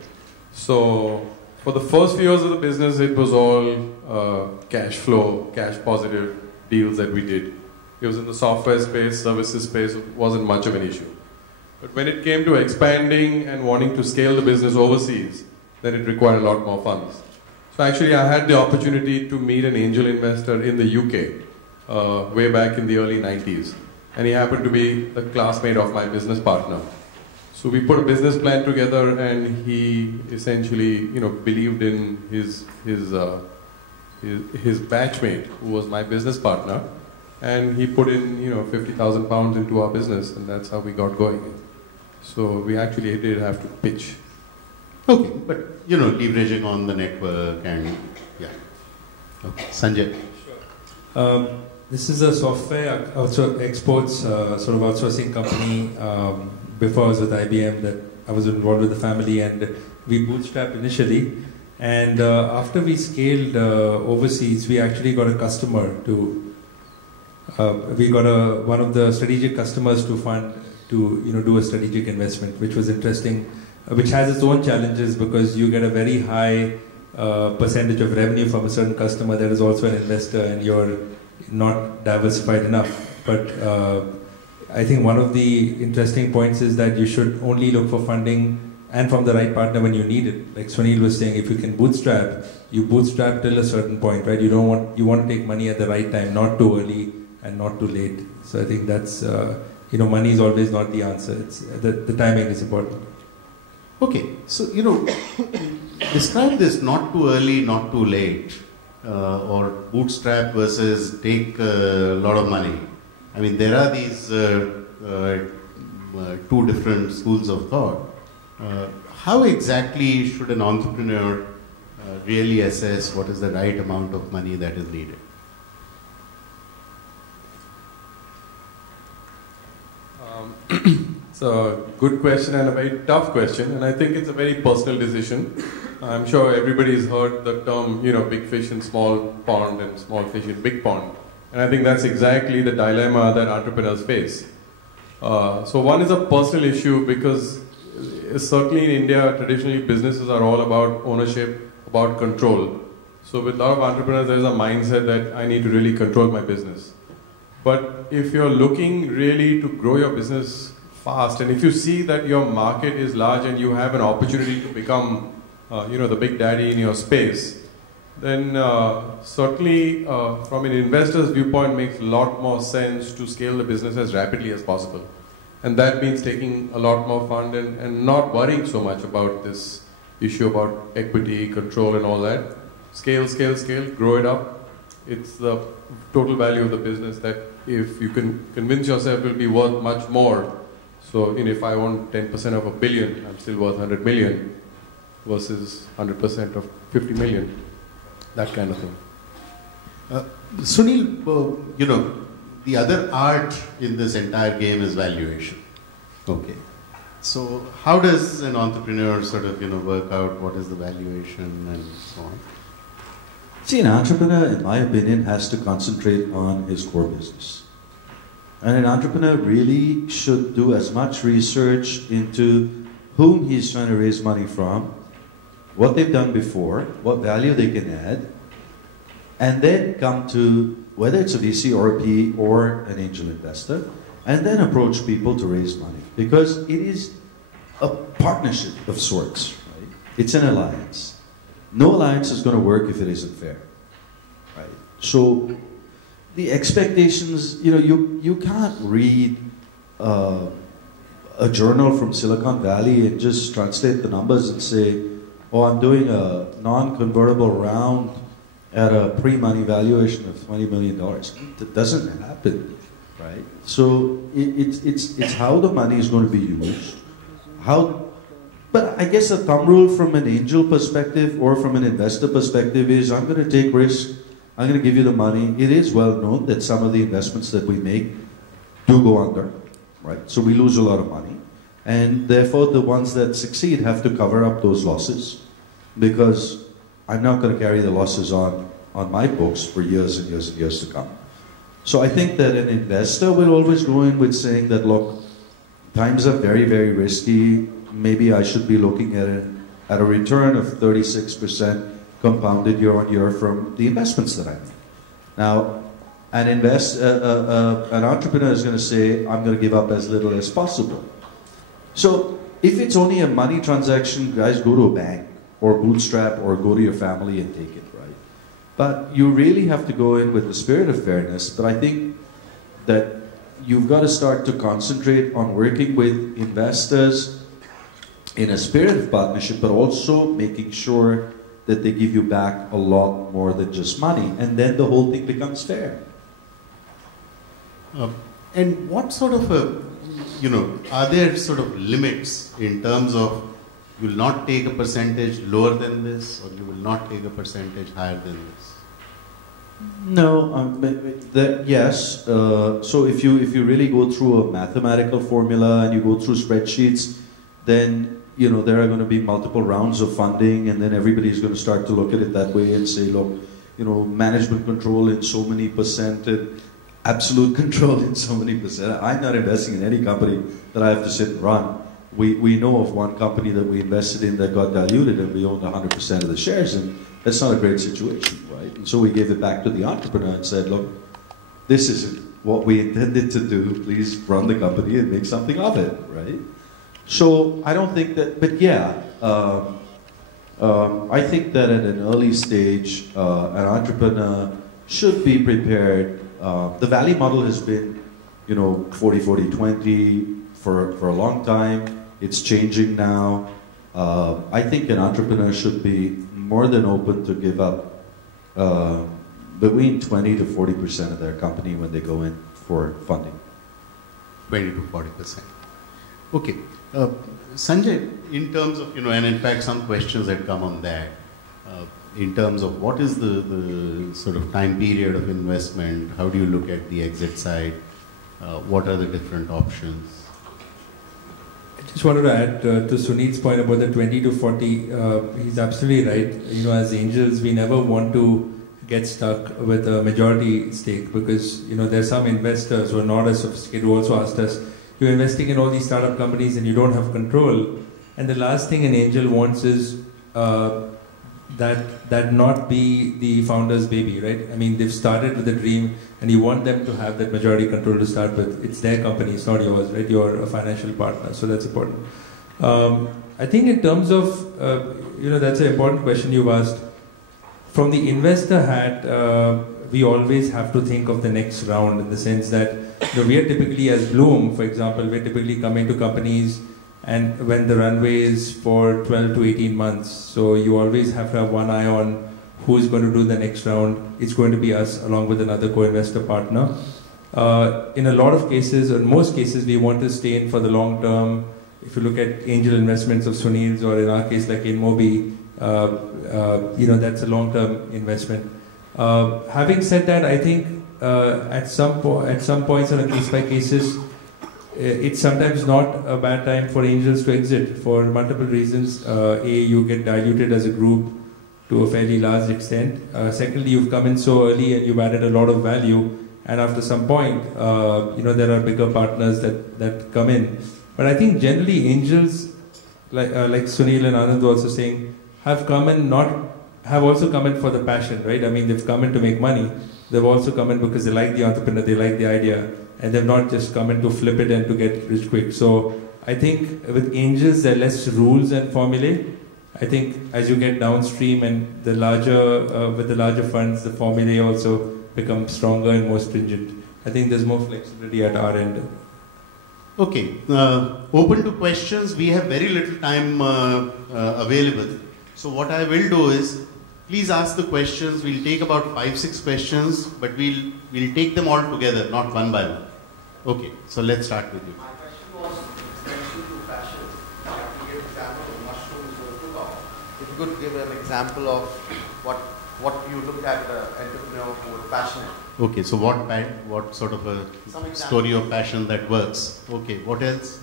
So for the first few years of the business, it was all cash flow, cash positive deals that we did. It was in the software space, services space, it wasn't much of an issue. But when it came to expanding and wanting to scale the business overseas, then it required a lot more funds. So actually I had the opportunity to meet an angel investor in the UK way back in the early 90s. And he happened to be the classmate of my business partner. So we put a business plan together, and he essentially, you know, believed in his batchmate, who was my business partner, and he put in, you know, £50,000 into our business, and that's how we got going. So we actually did have to pitch. Okay, but you know, leveraging on the network and yeah. Okay, Sanjay. Sure. This is a software exports sort of outsourcing company. Before I was with IBM, that I was involved with the family, and we bootstrapped initially. And after we scaled overseas, we actually got a customer to. We got one of the strategic customers to fund to do a strategic investment, which was interesting, which has its own challenges because you get a very high percentage of revenue from a certain customer that is also an investor, and you're not diversified enough. But I think one of the interesting points is that you should only look for funding and from the right partner when you need it. Like Sunil was saying, if you can bootstrap, you bootstrap till a certain point, right? You want to take money at the right time, not too early and not too late. So I think that's money is always not the answer. It's the timing is important. Okay, so describe this: not too early, not too late, or bootstrap versus take a lot of money. I mean, there are these two different schools of thought. How exactly should an entrepreneur really assess what is the right amount of money that is needed? It's a good question and a very tough question, and I think it's a very personal decision. I'm sure everybody's heard the term, big fish in small pond and small fish in big pond. And I think that's exactly the dilemma that entrepreneurs face. So one is a personal issue because certainly in India, traditionally businesses are all about ownership, about control. So with a lot of entrepreneurs, there's a mindset that I need to really control my business. But if you're looking really to grow your business fast, and if you see that your market is large and you have an opportunity to become, the big daddy in your space, then certainly from an investor's viewpoint makes a lot more sense to scale the business as rapidly as possible. And that means taking a lot more fund and not worrying so much about this issue about equity, control and all that. Scale, scale, scale, grow it up. It's the total value of the business that if you can convince yourself will be worth much more. So if I own 10% of $1 billion, I'm still worth 100 million versus 100% of 50 million. That kind of thing. Sunil, the other art in this entire game is valuation. Okay. So how does an entrepreneur sort of, work out what is the valuation and so on? See, an entrepreneur, in my opinion, has to concentrate on his core business. And an entrepreneur really should do as much research into whom he's trying to raise money from, what they've done before, what value they can add, and then come to, whether it's a VC or a PE or an angel investor, and then approach people to raise money. Because it is a partnership of sorts, right? It's an alliance. No alliance is going to work if it isn't fair, right? So the expectations, you can't read a journal from Silicon Valley and just translate the numbers and say, oh, I'm doing a non-convertible round at a pre-money valuation of $20 million. That doesn't happen, right? So it's how the money is going to be used. But I guess a thumb rule from an angel perspective or from an investor perspective is, I'm going to take risk, I'm going to give you the money. It is well known that some of the investments that we make do go under, right? So we lose a lot of money. And therefore the ones that succeed have to cover up those losses, because I'm not going to carry the losses on my books for years and years and years to come. So I think that an investor will always go in with saying that, look, times are very, very risky. Maybe I should be looking at a return of 36% compounded year on year from the investments that I make. Now, an entrepreneur is going to say, I'm going to give up as little as possible. So if it's only a money transaction, guys, go to a bank or bootstrap or go to your family and take it, right? But you really have to go in with the spirit of fairness. But I think that you've got to start to concentrate on working with investors in a spirit of partnership, but also making sure that they give you back a lot more than just money. And then the whole thing becomes fair. And what sort of are there sort of limits in terms of you will not take a percentage lower than this, or you will not take a percentage higher than this? No, yes. So if you really go through a mathematical formula and you go through spreadsheets, then there are going to be multiple rounds of funding, and then everybody's going to start to look at it that way and say, look, management control in so many percent and absolute control in so many percent. I'm not investing in any company that I have to sit and run. We know of one company that we invested in that got diluted and we owned 100% of the shares, and that's not a great situation, right? And so we gave it back to the entrepreneur and said, look, this isn't what we intended to do. Please run the company and make something of it, right? So I don't think that, but yeah, I think that at an early stage, an entrepreneur should be prepared. The Valley model has been, 40-40-20 for a long time. It's changing now. I think an entrepreneur should be more than open to give up between 20 to 40% of their company when they go in for funding. 20 to 40%. Okay. Sanjay, in terms of, and in fact some questions that come on that, in terms of what is the sort of time period of investment, how do you look at the exit side, what are the different options? I just wanted to add to Sunil's point about the 20 to 40, he's absolutely right. As angels, we never want to get stuck with a majority stake, because, there's some investors who are not as sophisticated who also asked us, you're investing in all these startup companies and you don't have control. And the last thing an angel wants is that not be the founder's baby, right? I mean, they've started with a dream and you want them to have that majority control to start with. It's their company, it's not yours, right? You're a financial partner, so that's important. I think in terms of, that's an important question you've asked. From the investor hat, we always have to think of the next round, in the sense that we are typically, as Blume, for example, we're typically coming to companies and when the runway is for 12 to 18 months. So you always have to have one eye on who's going to do the next round. It's going to be us along with another co-investor partner. In a lot of cases, or in most cases, we want to stay in for the long term. If you look at angel investments of Sunil's, or in our case like in Mobi, that's a long-term investment. Having said that, I think at some points on a case-by cases, it's sometimes not a bad time for angels to exit for multiple reasons. A, you get diluted as a group to a fairly large extent. Secondly, you've come in so early and you've added a lot of value, and after some point, there are bigger partners that come in. But I think generally angels, like Sunil and Anand were also saying, have come in not have also come in for the passion, right? I mean, they've come in to make money. They've also come in because they like the entrepreneur, they like the idea, and they've not just come in to flip it and to get rich quick. So I think with angels, there are less rules and formulae. I think as you get downstream and the larger, with the larger funds, the formulae also become stronger and more stringent. I think there's more flexibility at our end. Okay, open to questions. We have very little time available. So what I will do is, please ask the questions. We'll take about 5-6 questions, but we'll take them all together, not one by one. Okay, so let's start with you. My question was mentioned to fashion. You gave example of mushrooms or cookout. If you could give an example of what you looked at the entrepreneur who was passionate. Okay, so what sort of a story of passion that works? Okay, what else?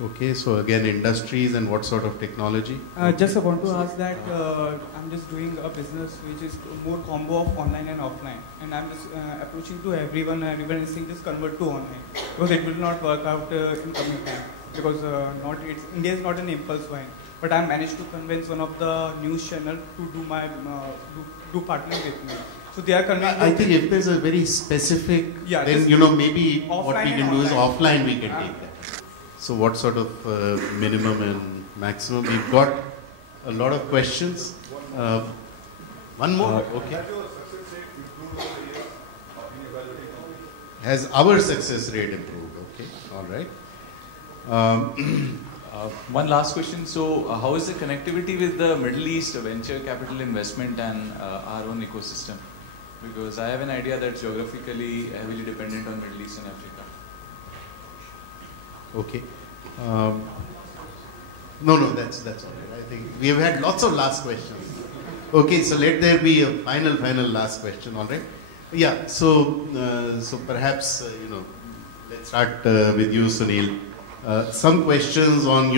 Okay, so again, industries and what sort of technology? Just I want to ask that I'm just doing a business which is more combo of online and offline, and I'm just approaching to everyone. Everyone is saying just convert to online because it will not work out in coming time because India is not an impulse buying. But I managed to convince one of the news channel to do my do partner with me. So they are convinced. I think if there's a very specific, then maybe what we can do is offline we can take that. So what sort of minimum and maximum? We've got a lot of questions. One more? Okay. Has our success rate improved? Okay, all right. One last question. So how is the connectivity with the Middle East venture capital investment and our own ecosystem? Because I have an idea that geographically heavily dependent on Middle East and Africa. Okay. No, that's all right. I think we have had lots of last questions. Okay, so let there be a final last question. All right. Yeah. So perhaps let's start with you, Sunil. Some questions on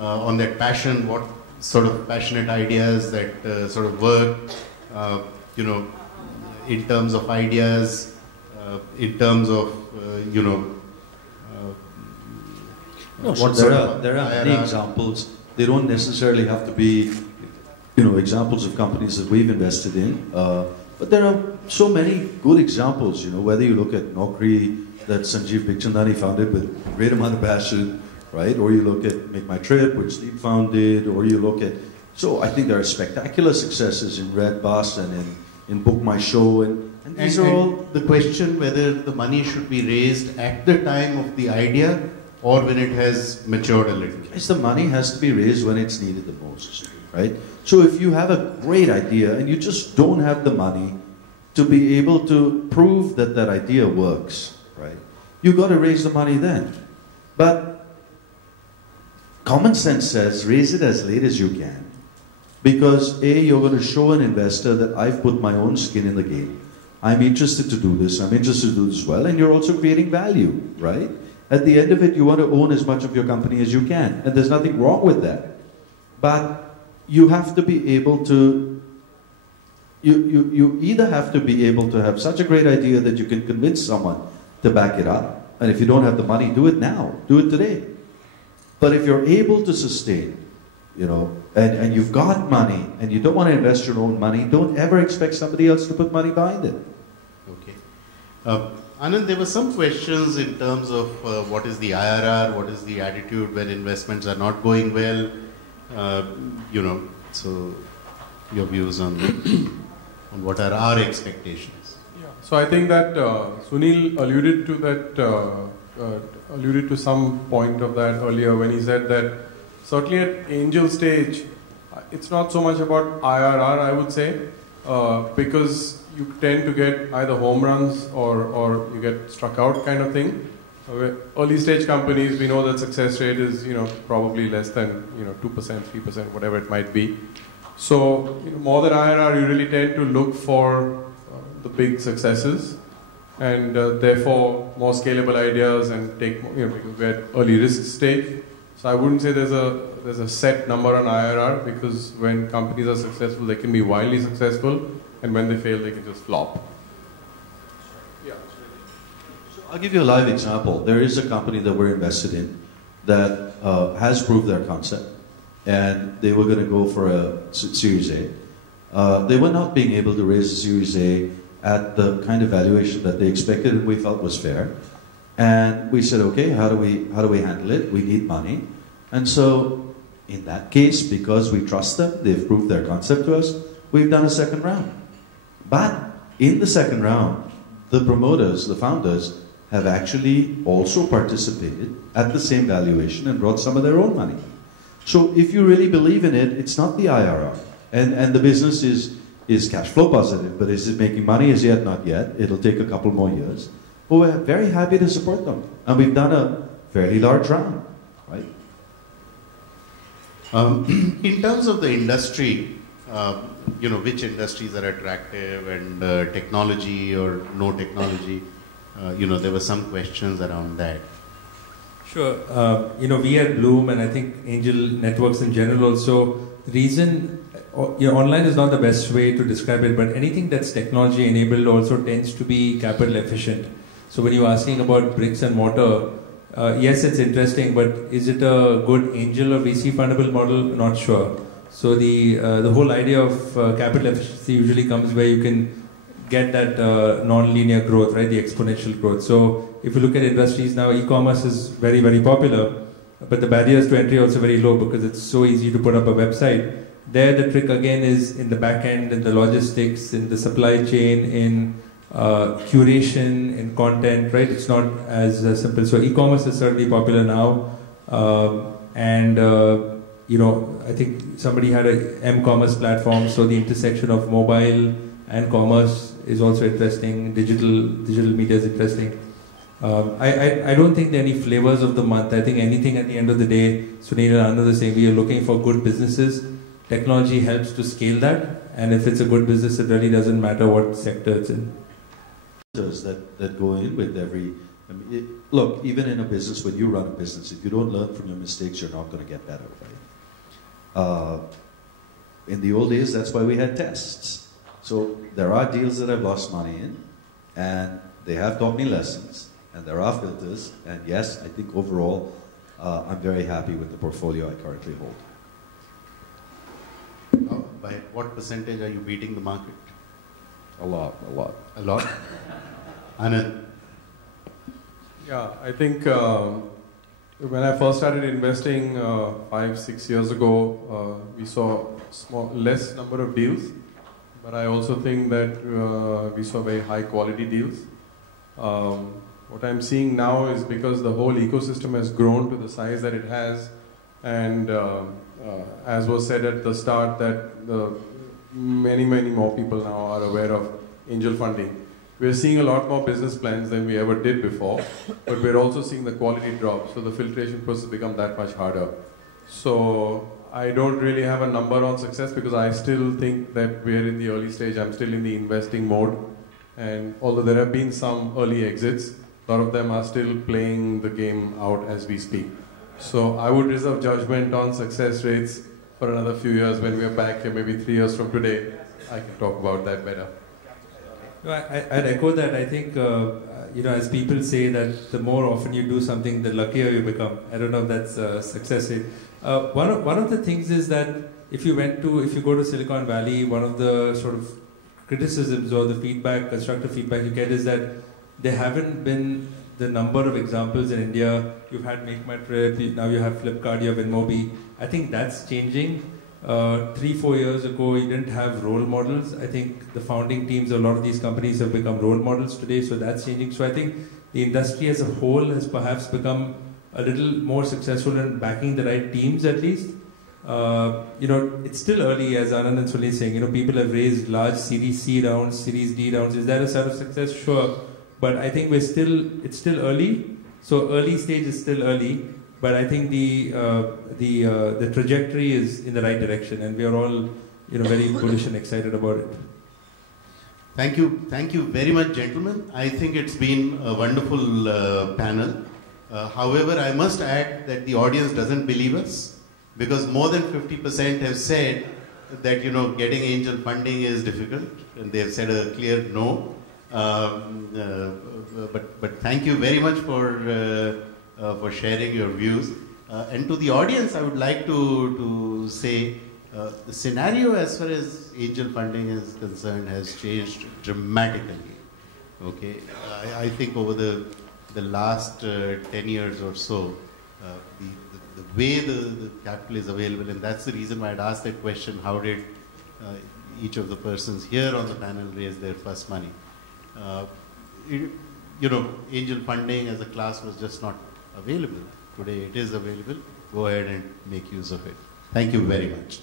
on that passion. What sort of passionate ideas that sort of work? In terms of ideas, in terms of No, so there are many examples. They don't necessarily have to be, examples of companies that we've invested in. But there are so many good examples. Whether you look at Naukri that Sanjeev Bikhchandani founded with a great amount of passion, right? Or you look at Make My Trip, which Sleep founded, or you look at. So I think there are spectacular successes in Red Bus and in Book My Show, and these are all the question whether the money should be raised at the time of the idea or when it has matured a little. Yes, the money has to be raised when it's needed the most, right? So if you have a great idea and you just don't have the money to be able to prove that that idea works, right? You got to raise the money then. But common sense says raise it as late as you can. Because A, you're going to show an investor that I've put my own skin in the game. I'm interested to do this, I'm interested to do this well, and you're also creating value, right? At the end of it, you want to own as much of your company as you can, and there's nothing wrong with that. But you have to be able to, you either have to be able to have such a great idea that you can convince someone to back it up, and if you don't have the money, do it now, do it today. But if you're able to sustain, and you've got money, and you don't want to invest your own money, don't ever expect somebody else to put money behind it. Okay. Anand, there were some questions in terms of what is the IRR, what is the attitude when investments are not going well, so your views on what are our expectations. Yeah. So I think that Sunil alluded to some point of that earlier when he said that certainly at angel stage, it's not so much about IRR, I would say, because you tend to get either home runs or you get struck out kind of thing. Early stage companies, we know that success rate is probably less than 2%, 3%, whatever it might be. So more than IRR, you really tend to look for the big successes, and therefore more scalable ideas and take because we're at early risk stage. So I wouldn't say there's a set number on IRR, because when companies are successful, they can be wildly successful, and when they fail, they can just flop. Yeah. So I'll give you a live example. There is a company that we're invested in that has proved their concept, and they were going to go for a Series A. They were not being able to raise a Series A at the kind of valuation that they expected and we felt was fair. And we said, okay, how do we handle it? We need money. And so, in that case, because we trust them, they've proved their concept to us, we've done a second round. But in the second round, the promoters, the founders, have actually also participated at the same valuation and brought some of their own money. So if you really believe in it, it's not the IRR. And the business is cash flow positive, but is it making money? As yet, not yet. It'll take a couple more years. But we're very happy to support them. And we've done a fairly large round, right? In terms of the industry, which industries are attractive and technology or no technology, there were some questions around that. Sure. We at Blume, and I think angel networks in general also, the reason, online is not the best way to describe it, but anything that's technology enabled also tends to be capital efficient. So when you're asking about bricks and mortar, yes, it's interesting, but is it a good angel or VC fundable model? Not sure. So the whole idea of capital efficiency usually comes where you can get that non-linear growth, right? The exponential growth. So if you look at industries now, e-commerce is very, very popular, but the barriers to entry are also very low because it's so easy to put up a website. There, the trick again is in the back end, in the logistics, in the supply chain, in curation, in content, right? It's not as simple. So e-commerce is certainly popular now, I think somebody had a m-commerce platform, so the intersection of mobile and commerce is also interesting. Digital media is interesting. I don't think there are any flavors of the month. I think anything at the end of the day, Sunil and Anand are saying we are looking for good businesses. Technology helps to scale that, and if it's a good business, it really doesn't matter what sector it's in. That go in with every... look, even in a business, when you run a business, if you don't learn from your mistakes, you're not going to get better, right? In the old days, that's why we had tests. So there are deals that I've lost money in, and they have taught me lessons, and there are filters, and yes, I think overall, I'm very happy with the portfolio I currently hold. By what percentage are you beating the market? A lot. A lot? Anand? Yeah, I think when I first started investing 5-6 years ago, we saw less number of deals, but I also think that we saw very high quality deals. What I'm seeing now is because the whole ecosystem has grown to the size that it has, and as was said at the start, that many more people now are aware of angel funding. We're seeing a lot more business plans than we ever did before, but we're also seeing the quality drop, so the filtration process become that much harder. So I don't really have a number on success because I still think that we're in the early stage. I'm still in the investing mode, and although there have been some early exits, a lot of them are still playing the game out as we speak. So I would reserve judgment on success rates for another few years. When we're back here, maybe 3 years from today, I can talk about that better. No, I'd echo that. I think, as people say that the more often you do something, the luckier you become. I don't know if that's a success rate. One of the things is that if you go to Silicon Valley, one of the sort of criticisms or the feedback, constructive feedback you get is that there haven't been the number of examples in India. You've had Make My Trip, now you have Flipkart, you have InMobi. I think that's changing. 3-4 years ago, you didn't have role models. I think the founding teams of a lot of these companies have become role models today, so that's changing. So I think the industry as a whole has perhaps become a little more successful in backing the right teams at least. It's still early, as Anand and Sunil is saying. People have raised large Series C rounds, Series D rounds. Is that a sort of success? Sure. But I think it's still early. So early stage is still early. But I think the trajectory is in the right direction, and we are all very bullish and excited about it. Thank you very much, gentlemen. I think it's been a wonderful panel. However, I must add that the audience doesn't believe us, because more than 50% have said that getting angel funding is difficult, and they have said a clear no. But thank you very much for sharing your views. And to the audience, I would like to say The scenario as far as angel funding is concerned has changed dramatically. Okay, I think over the last 10 years or so, the way the capital is available, and that's the reason why I'd asked that question, how did each of the persons here on the panel raise their first money? Angel funding as a class was just not available. Today it is available. Go ahead and make use of it. Thank you very much.